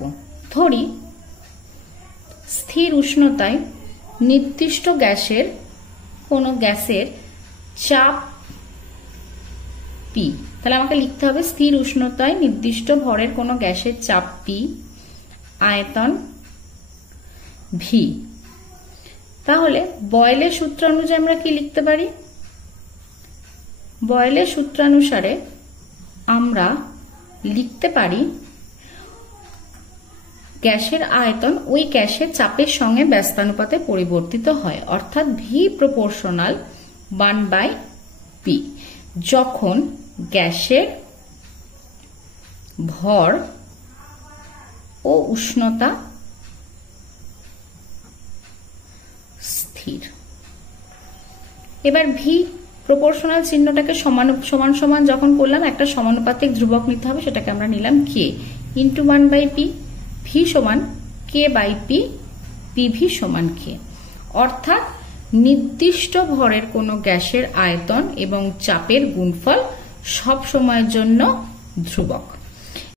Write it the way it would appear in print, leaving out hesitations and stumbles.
রাখবো। ধরি স্থির উষ্ণতায় নির্দিষ্ট কোনো গ্যাসের চাপ পি। তাহলে আমাকে লিখতে হবে স্থির উষ্ণতায় নির্দিষ্ট ভরের কোনো গ্যাসের চাপ পি, আয়তন ভি। তাহলে বয়েলের সূত্র অনুযায়ী আমরা কি লিখতে পারি? বয়েলের সূত্রানুসারে আমরা লিখতে পারি গ্যাসের আয়তন ওই গ্যাসের চাপের সঙ্গে ব্যস্তানুপাতে পরিবর্তিত হয়, অর্থাৎ ভি প্রপোর্শনাল 1/p। যখন গ্যাসের ভর ও উষ্ণতা স্থির। এবার ভি প্রপোর্শনাল চিহ্নটাকে সমান সমান যখন করলাম, একটা সমানুপাতিক ধ্রুবক নিতে হবে, সেটাকে আমরা নিলাম কে ইন্টু 1/p। ভি সমান কে বাই পি, পিভি সমান কে। অর্থাৎ নির্দিষ্ট ভরের কোনো গ্যাসের আয়তন এবং চাপের গুণফল সব সময়ের জন্য ধ্রুবক।